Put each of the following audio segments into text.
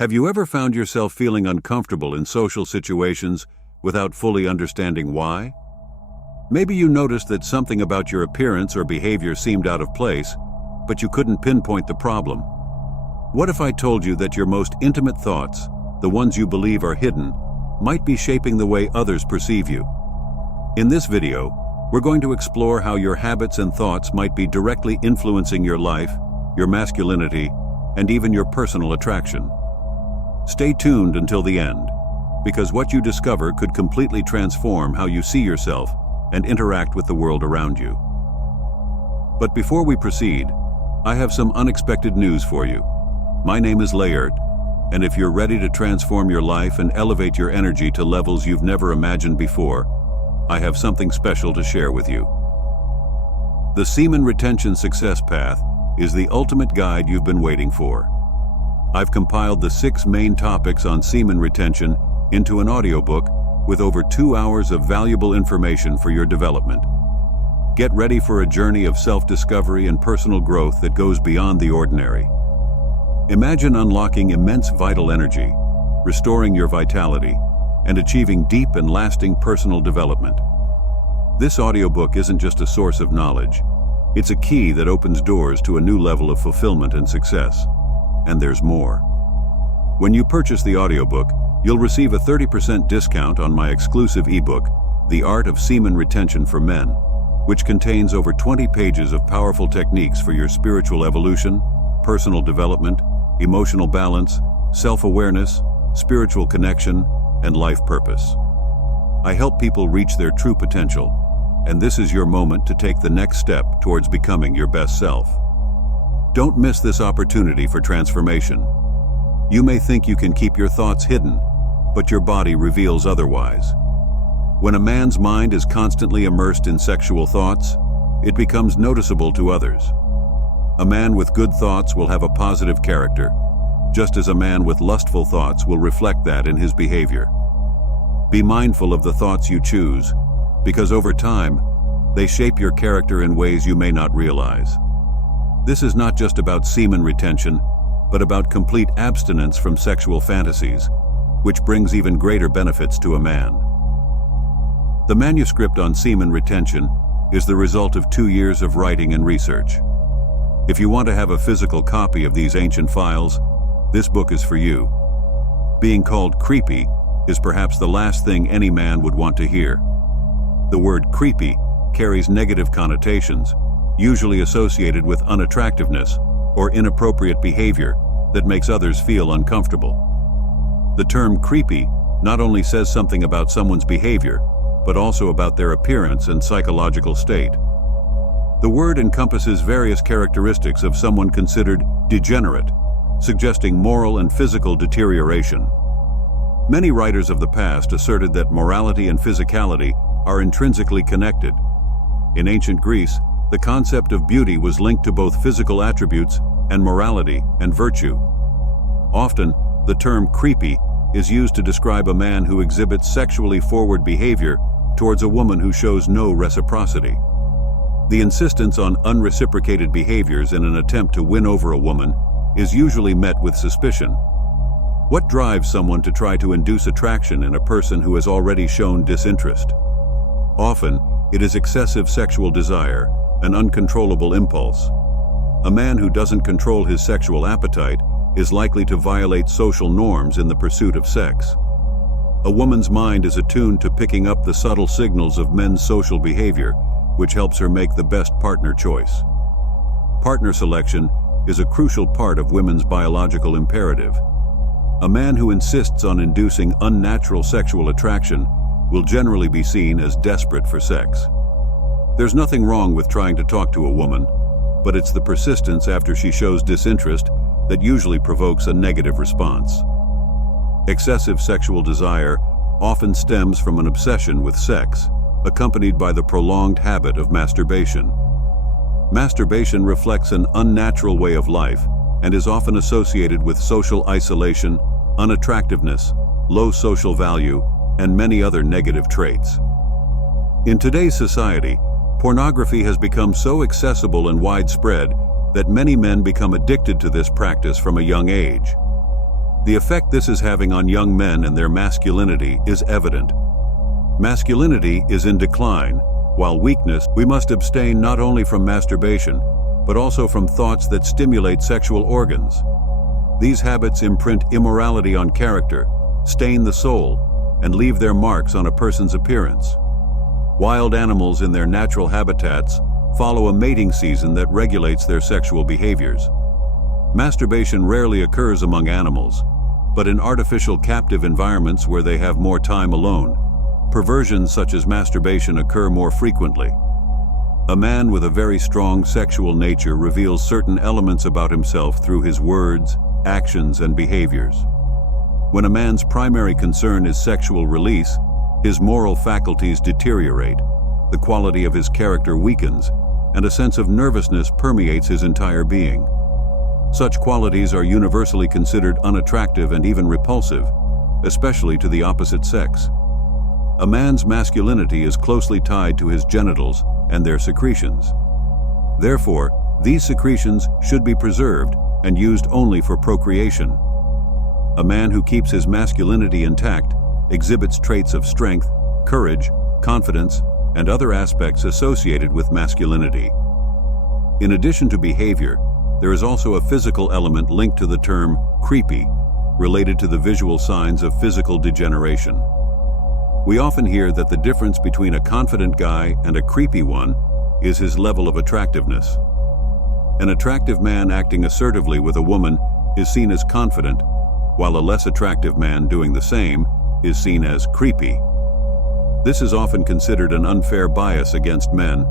Have you ever found yourself feeling uncomfortable in social situations without fully understanding why? Maybe you noticed that something about your appearance or behavior seemed out of place, but you couldn't pinpoint the problem. What if I told you that your most intimate thoughts, the ones you believe are hidden, might be shaping the way others perceive you? In this video, we're going to explore how your habits and thoughts might be directly influencing your life, your masculinity, and even your personal attraction. Stay tuned until the end, because what you discover could completely transform how you see yourself and interact with the world around you. But before we proceed, I have some unexpected news for you. My name is Layert, and if you're ready to transform your life and elevate your energy to levels you've never imagined before, I have something special to share with you. The Semen Retention Success Path is the ultimate guide you've been waiting for. I've compiled the 6 main topics on semen retention into an audiobook with over 2 hours of valuable information for your development. Get ready for a journey of self-discovery and personal growth that goes beyond the ordinary. Imagine unlocking immense vital energy, restoring your vitality, and achieving deep and lasting personal development. This audiobook isn't just a source of knowledge. It's a key that opens doors to a new level of fulfillment and success. And there's more. When you purchase the audiobook, you'll receive a 30% discount on my exclusive ebook, The Art of Semen Retention for Men, which contains over 20 pages of powerful techniques for your spiritual evolution, personal development, emotional balance, self-awareness, spiritual connection, and life purpose. I help people reach their true potential, and this is your moment to take the next step towards becoming your best self. Don't miss this opportunity for transformation. You may think you can keep your thoughts hidden, but your body reveals otherwise. When a man's mind is constantly immersed in sexual thoughts, it becomes noticeable to others. A man with good thoughts will have a positive character, just as a man with lustful thoughts will reflect that in his behavior. Be mindful of the thoughts you choose, because over time, they shape your character in ways you may not realize. This is not just about semen retention, but about complete abstinence from sexual fantasies, which brings even greater benefits to a man. The manuscript on semen retention is the result of 2 years of writing and research. If you want to have a physical copy of these ancient files, this book is for you. Being called creepy is perhaps the last thing any man would want to hear. The word creepy carries negative connotations, usually associated with unattractiveness or inappropriate behavior that makes others feel uncomfortable. The term creepy not only says something about someone's behavior, but also about their appearance and psychological state. The word encompasses various characteristics of someone considered degenerate, suggesting moral and physical deterioration. Many writers of the past asserted that morality and physicality are intrinsically connected. In ancient Greece, the concept of beauty was linked to both physical attributes and morality and virtue. Often, the term creepy is used to describe a man who exhibits sexually forward behavior towards a woman who shows no reciprocity. The insistence on unreciprocated behaviors in an attempt to win over a woman is usually met with suspicion. What drives someone to try to induce attraction in a person who has already shown disinterest? Often, it is excessive sexual desire, an uncontrollable impulse. A man who doesn't control his sexual appetite is likely to violate social norms in the pursuit of sex. A woman's mind is attuned to picking up the subtle signals of men's social behavior, which helps her make the best partner choice. Partner selection is a crucial part of women's biological imperative. A man who insists on inducing unnatural sexual attraction will generally be seen as desperate for sex. There's nothing wrong with trying to talk to a woman, but it's the persistence after she shows disinterest that usually provokes a negative response. Excessive sexual desire often stems from an obsession with sex, accompanied by the prolonged habit of masturbation. Masturbation reflects an unnatural way of life and is often associated with social isolation, unattractiveness, low social value, and many other negative traits. In today's society, pornography has become so accessible and widespread that many men become addicted to this practice from a young age. The effect this is having on young men and their masculinity is evident. Masculinity is in decline, while weakness, we must abstain not only from masturbation, but also from thoughts that stimulate sexual organs. These habits imprint immorality on character, stain the soul, and leave their marks on a person's appearance. Wild animals in their natural habitats follow a mating season that regulates their sexual behaviors. Masturbation rarely occurs among animals, but in artificial captive environments where they have more time alone, perversions such as masturbation occur more frequently. A man with a very strong sexual nature reveals certain elements about himself through his words, actions, and behaviors. When a man's primary concern is sexual release, his moral faculties deteriorate, the quality of his character weakens, and a sense of nervousness permeates his entire being. Such qualities are universally considered unattractive and even repulsive, especially to the opposite sex. A man's masculinity is closely tied to his genitals and their secretions. Therefore, these secretions should be preserved and used only for procreation. A man who keeps his masculinity intact exhibits traits of strength, courage, confidence, and other aspects associated with masculinity. In addition to behavior, there is also a physical element linked to the term creepy, related to the visual signs of physical degeneration. We often hear that the difference between a confident guy and a creepy one is his level of attractiveness. An attractive man acting assertively with a woman is seen as confident, while a less attractive man doing the same is seen as creepy. This is often considered an unfair bias against men,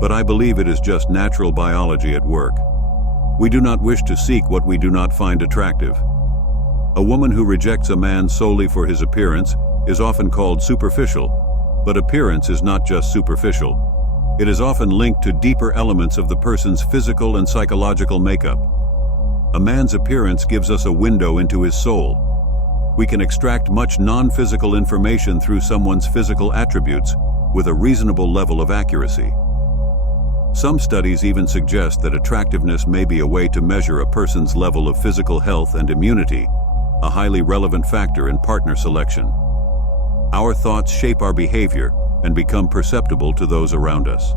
but I believe it is just natural biology at work. We do not wish to seek what we do not find attractive. A woman who rejects a man solely for his appearance is often called superficial, but appearance is not just superficial. It is often linked to deeper elements of the person's physical and psychological makeup. A man's appearance gives us a window into his soul. We can extract much non-physical information through someone's physical attributes with a reasonable level of accuracy. Some studies even suggest that attractiveness may be a way to measure a person's level of physical health and immunity, a highly relevant factor in partner selection. Our thoughts shape our behavior and become perceptible to those around us.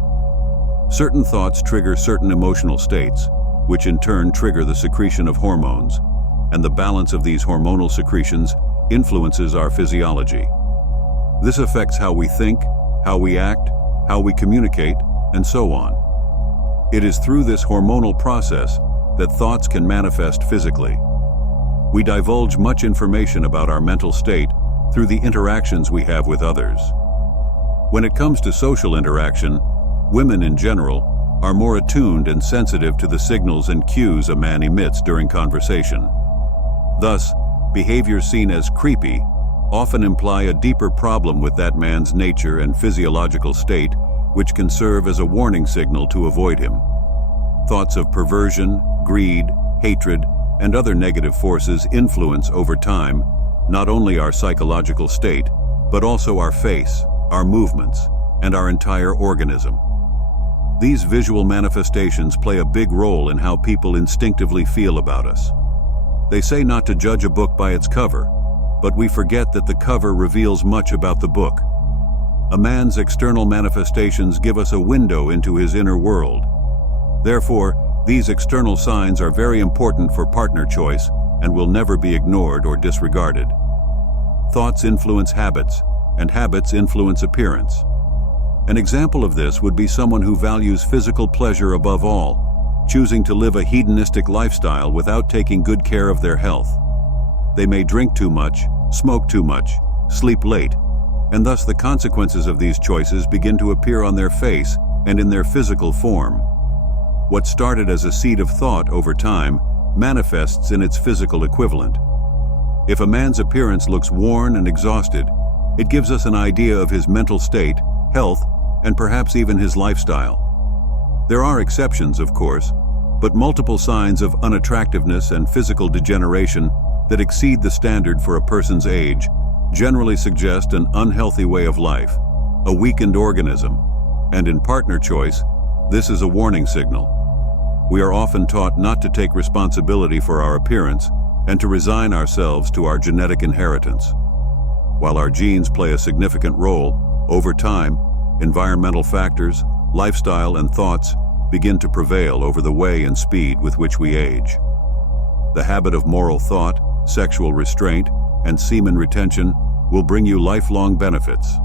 Certain thoughts trigger certain emotional states, which in turn trigger the secretion of hormones, and the balance of these hormonal secretions influences our physiology. This affects how we think, how we act, how we communicate, and so on. It is through this hormonal process that thoughts can manifest physically. We divulge much information about our mental state through the interactions we have with others. When it comes to social interaction, women in general are more attuned and sensitive to the signals and cues a man emits during conversation. Thus, behaviors seen as creepy often imply a deeper problem with that man's nature and physiological state, which can serve as a warning signal to avoid him. Thoughts of perversion, greed, hatred, and other negative forces influence over time not only our psychological state, but also our face, our movements, and our entire organism. These visual manifestations play a big role in how people instinctively feel about us. They say not to judge a book by its cover, but we forget that the cover reveals much about the book. A man's external manifestations give us a window into his inner world. Therefore, these external signs are very important for partner choice and will never be ignored or disregarded. Thoughts influence habits, and habits influence appearance. An example of this would be someone who values physical pleasure above all, choosing to live a hedonistic lifestyle without taking good care of their health. They may drink too much, smoke too much, sleep late, and thus the consequences of these choices begin to appear on their face and in their physical form. What started as a seed of thought over time manifests in its physical equivalent. If a man's appearance looks worn and exhausted, it gives us an idea of his mental state, health, and perhaps even his lifestyle. There are exceptions, of course, but multiple signs of unattractiveness and physical degeneration that exceed the standard for a person's age generally suggest an unhealthy way of life, a weakened organism, and in partner choice, this is a warning signal. We are often taught not to take responsibility for our appearance and to resign ourselves to our genetic inheritance. While our genes play a significant role, over time, environmental factors, lifestyle, and thoughts begin to prevail over the way and speed with which we age. The habit of moral thought, sexual restraint, and semen retention will bring you lifelong benefits.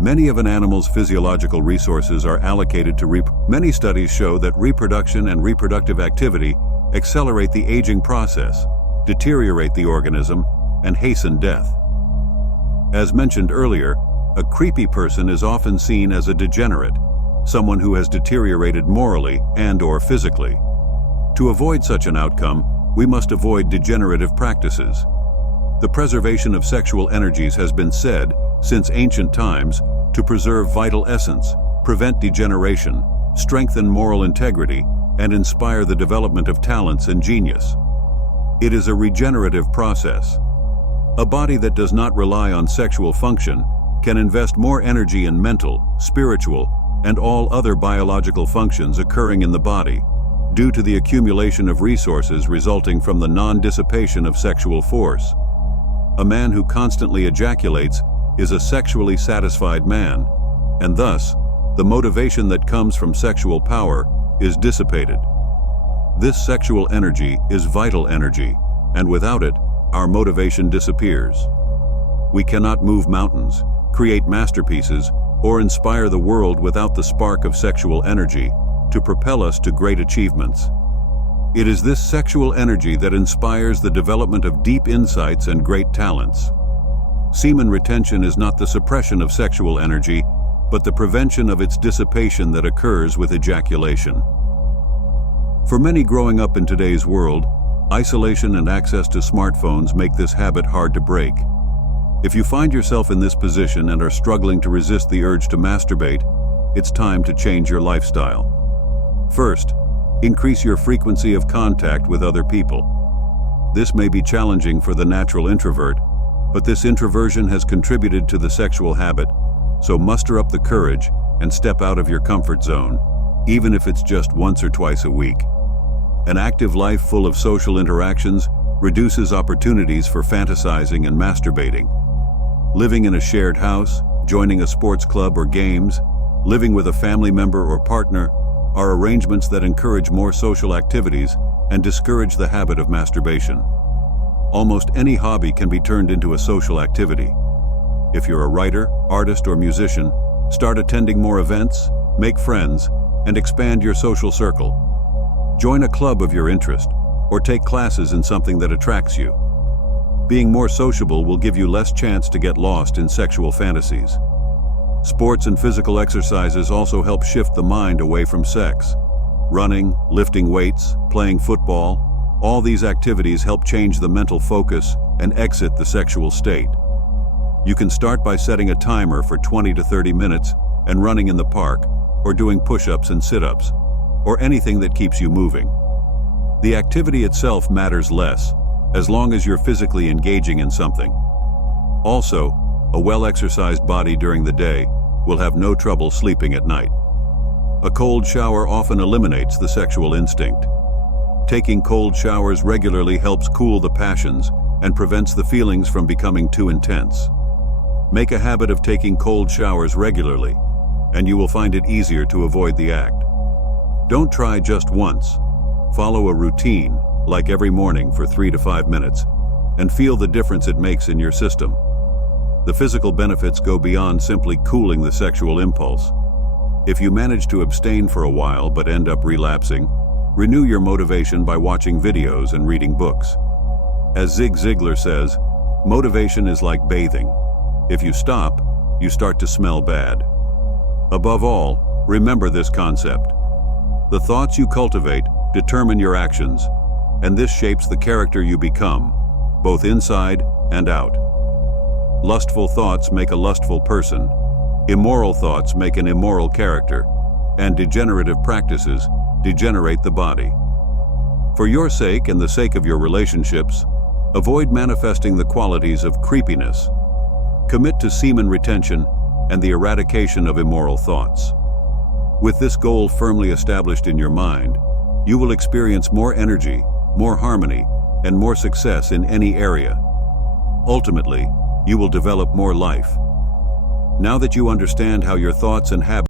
Many of an animal's physiological resources are allocated to Many studies show that reproduction and reproductive activity accelerate the aging process, deteriorate the organism, and hasten death. As mentioned earlier, a creepy person is often seen as a degenerate, someone who has deteriorated morally and/or physically. To avoid such an outcome, we must avoid degenerative practices. The preservation of sexual energies has been said, since ancient times, to preserve vital essence, prevent degeneration, strengthen moral integrity, and inspire the development of talents and genius. It is a regenerative process. A body that does not rely on sexual function can invest more energy in mental, spiritual, and all other biological functions occurring in the body, due to the accumulation of resources resulting from the non-dissipation of sexual force. A man who constantly ejaculates is a sexually satisfied man, and thus, the motivation that comes from sexual power is dissipated. This sexual energy is vital energy, and without it, our motivation disappears. We cannot move mountains, create masterpieces, or inspire the world without the spark of sexual energy to propel us to great achievements. It is this sexual energy that inspires the development of deep insights and great talents. Semen retention is not the suppression of sexual energy, but the prevention of its dissipation that occurs with ejaculation. For many growing up in today's world, isolation and access to smartphones make this habit hard to break. If you find yourself in this position and are struggling to resist the urge to masturbate, it's time to change your lifestyle. First, increase your frequency of contact with other people. This may be challenging for the natural introvert, but this introversion has contributed to the sexual habit, so muster up the courage and step out of your comfort zone, even if it's just once or twice a week. An active life full of social interactions reduces opportunities for fantasizing and masturbating. Living in a shared house, joining a sports club or games, living with a family member or partner are arrangements that encourage more social activities and discourage the habit of masturbation. Almost any hobby can be turned into a social activity. If you're a writer, artist, or musician, start attending more events, make friends, and expand your social circle. Join a club of your interest, or take classes in something that attracts you. Being more sociable will give you less chance to get lost in sexual fantasies. Sports and physical exercises also help shift the mind away from sex. Running, lifting weights, playing football, all these activities help change the mental focus and exit the sexual state. You can start by setting a timer for 20 to 30 minutes and running in the park, or doing push-ups and sit-ups, or anything that keeps you moving. The activity itself matters less, as long as you're physically engaging in something. Also, a well-exercised body during the day will have no trouble sleeping at night. A cold shower often eliminates the sexual instinct. Taking cold showers regularly helps cool the passions and prevents the feelings from becoming too intense. Make a habit of taking cold showers regularly, and you will find it easier to avoid the act. Don't try just once. Follow a routine, like every morning for 3 to 5 minutes, and feel the difference it makes in your system. The physical benefits go beyond simply cooling the sexual impulse. If you manage to abstain for a while but end up relapsing, renew your motivation by watching videos and reading books. As Zig Ziglar says, motivation is like bathing. If you stop, you start to smell bad. Above all, remember this concept. The thoughts you cultivate determine your actions, and this shapes the character you become, both inside and out. Lustful thoughts make a lustful person, immoral thoughts make an immoral character, and degenerative practices degenerate the body. For your sake and the sake of your relationships, avoid manifesting the qualities of creepiness. Commit to semen retention and the eradication of immoral thoughts. With this goal firmly established in your mind, you will experience more energy, more harmony, and more success in any area. Ultimately, you will develop more life. Now that you understand how your thoughts and habits